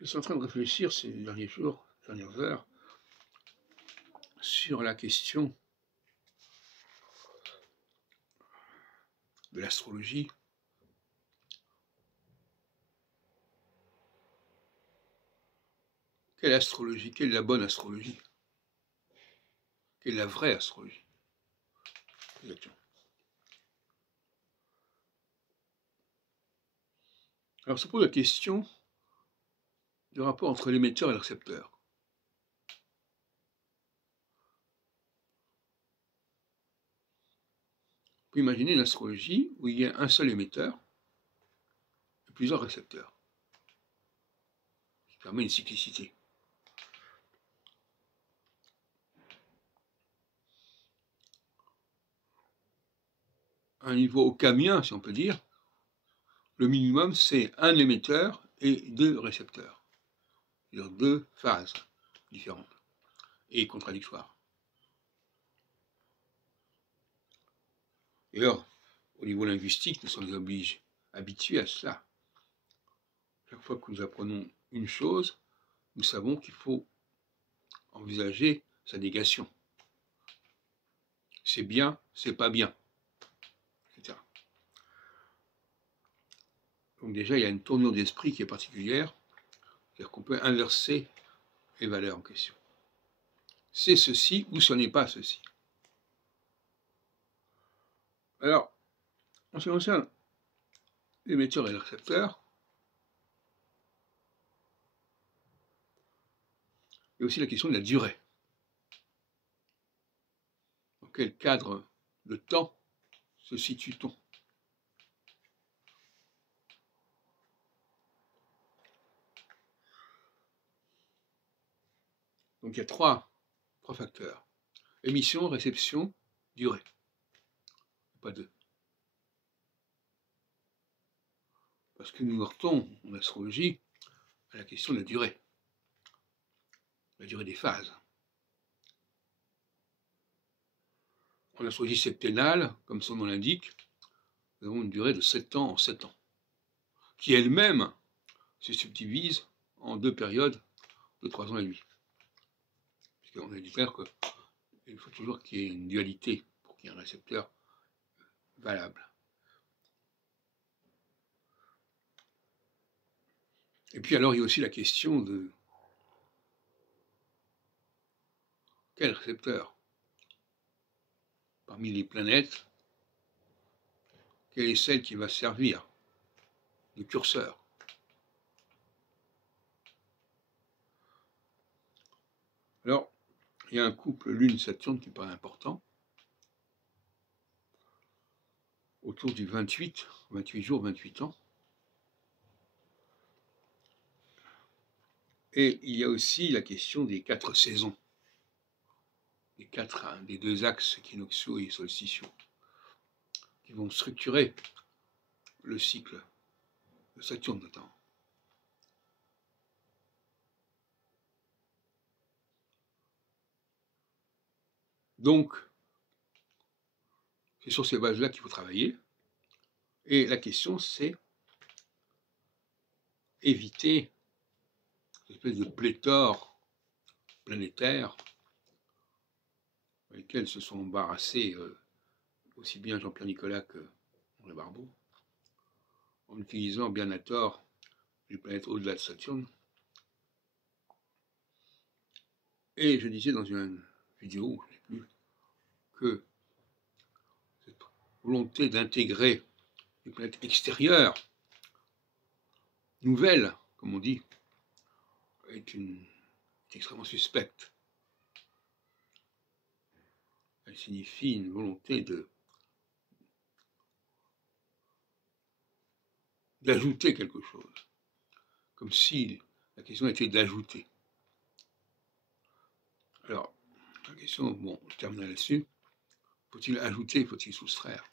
Je suis en train de réfléchir ces derniers jours, ces dernières heures, sur la question de l'astrologie. Quelle astrologie? Quelle est la bonne astrologie? Quelle est la vraie astrologie? Exactement. Alors se pose la question du rapport entre l'émetteur et le récepteur. On peut imaginer une astrologie où il y a un seul émetteur et plusieurs récepteurs, qui permet une cyclicité. À un niveau camien, si on peut dire, le minimum c'est un émetteur et deux récepteurs, c'est-à-dire deux phases différentes et contradictoires. Et alors, au niveau linguistique, nous sommes habitués à cela. Chaque fois que nous apprenons une chose, nous savons qu'il faut envisager sa négation. C'est bien, c'est pas bien, etc. Donc déjà, il y a une tournure d'esprit qui est particulière, c'est-à-dire qu'on peut inverser les valeurs en question. C'est ceci ou ce n'est pas ceci. Alors, en ce qui concerne l'émetteur et le récepteur, il y a aussi la question de la durée. Dans quel cadre de temps se situe-t-on? Donc il y a trois facteurs. Émission, réception, durée. Pas deux. Parce que nous heurtons en astrologie à la question de la durée des phases. En astrologie septennale, comme son nom l'indique, nous avons une durée de 7 ans en 7 ans, qui elle-même se subdivise en deux périodes de 3 ans et demi. Puisqu'on a dit qu'il faut toujours qu'il y ait une dualité pour qu'il y ait un récepteur valable. Et puis alors il y a aussi la question de quel récepteur parmi les planètes, quelle est celle qui va servir de curseur? Alors, il y a un couple Lune-Saturne qui paraît important, autour du 28 jours, 28 ans. Et il y a aussi la question des 4 saisons, des deux axes équinoxiaux et solsticiaux, qui vont structurer le cycle de Saturne notamment. Donc, c'est sur ces bases-là qu'il faut travailler. Et la question, c'est éviter une espèce de pléthore planétaire avec lesquels se sont embarrassés aussi bien Jean-Pierre Nicolas que André Barbeau, en utilisant bien à tort les planètes au-delà de Saturne. Et je disais dans une vidéo, je ne sais plus, que cette volonté d'intégrer les planètes extérieures, nouvelles, comme on dit, est extrêmement suspecte. Elle signifie une volonté d'ajouter quelque chose, comme si la question était d'ajouter. Alors, la question, bon, je termine là-dessus, faut-il ajouter, faut-il soustraire?